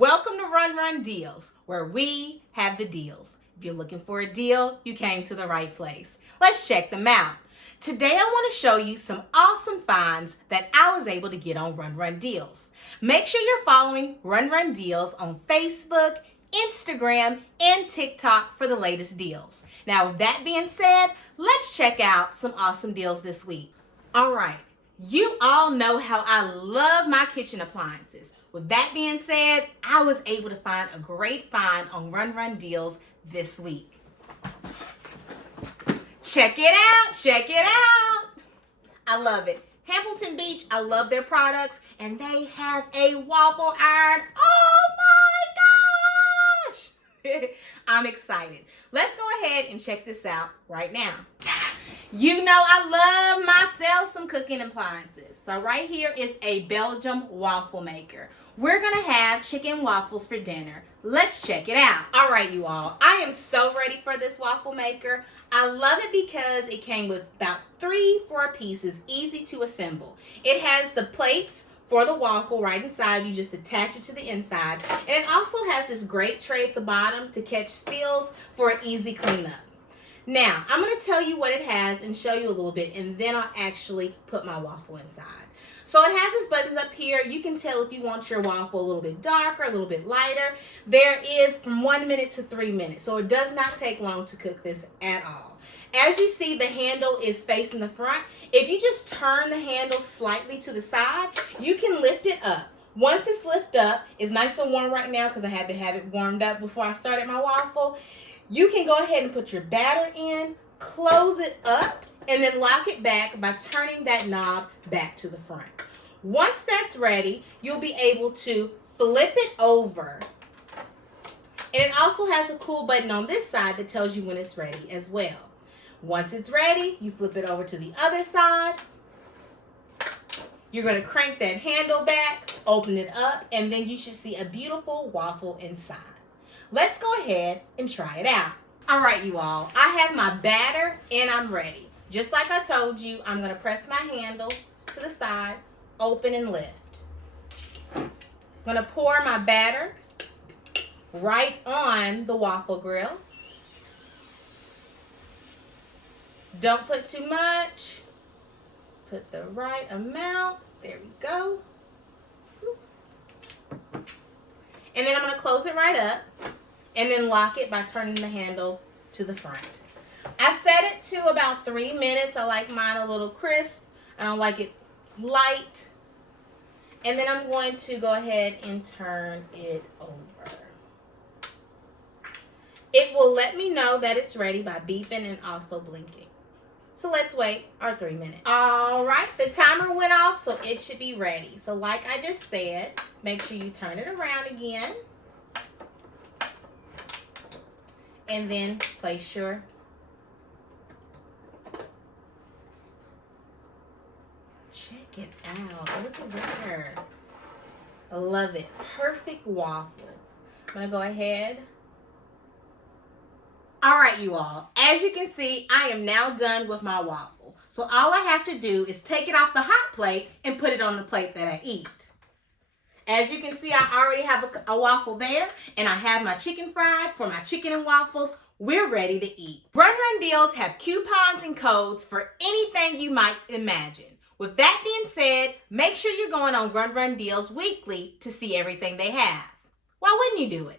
Welcome to Run Run Deals, where we have the deals. If you're looking for a deal, you came to the right place. Let's check them out. Today I want to show you some awesome finds that I was able to get on Run Run Deals. Make sure you're following Run Run Deals on Facebook, Instagram, and TikTok for the latest deals. Now, with that being said, let's check out some awesome deals this week. All right, you all know how I love my kitchen appliances. With that being said, I was able to find a great find on Run Run Deals this week. Check it out, check it out. I love it. Hamilton Beach, I love their products, and they have a waffle iron. Oh my gosh! I'm excited. Let's go ahead and check this out right now. You know I love myself some cooking appliances. So right here is a Belgian waffle maker. We're going to have chicken waffles for dinner. Let's check it out. All right, you all. I am so ready for this waffle maker. I love it because it came with about 3-4 pieces, easy to assemble. It has the plates for the waffle right inside. You just attach it to the inside. And it also has this great tray at the bottom to catch spills for an easy cleanup. Now, I'm going to tell you what it has and show you a little bit, and then I'll actually put my waffle inside. So it has these buttons up here. You can tell if you want your waffle a little bit darker, a little bit lighter. There is from 1 minute to 3 minutes, so it does not take long to cook this at all. As you see, the handle is facing the front. If you just turn the handle slightly to the side, you can lift it up. Once it's lifted up, it's nice and warm right now because I had to have it warmed up before I started my waffle. You can go ahead and put your batter in, close it up, and then lock it back by turning that knob back to the front. Once that's ready, you'll be able to flip it over. And it also has a cool button on this side that tells you when it's ready as well. Once it's ready, you flip it over to the other side. You're going to crank that handle back, open it up, and then you should see a beautiful waffle inside. Let's go ahead and try it out. All right, you all, I have my batter and I'm ready. Just like I told you, I'm going to press my handle to the side, open and lift. I'm going to pour my batter right on the waffle grill. Don't put too much. Put the right amount. There we go. And then I'm going to close it right up and then lock it by turning the handle to the front. I set it to about 3 minutes. I like mine a little crisp. I don't like it light. And then I'm going to go ahead and turn it over. It will let me know that it's ready by beeping and also blinking. So let's wait our 3 minutes. All right, the timer went off, so it should be ready. So like I just said, make sure you turn it around again. And then place your check it out. Look at there. I love it. Perfect waffle. I'm going to go ahead. All right, you all. As you can see, I am now done with my waffle. So all I have to do is take it off the hot plate and put it on the plate that I eat. As you can see, I already have a waffle there, and I have my chicken fried for my chicken and waffles. We're ready to eat. Run Run Deals have coupons and codes for anything you might imagine. With that being said, make sure you're going on Run Run Deals weekly to see everything they have. Why wouldn't you do it?